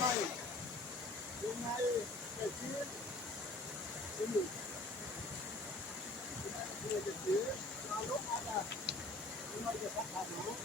mai hôm nay cái chiến cái gì cái chiến là lúc ăn à hôm nayจะพักผ่อนเนาะ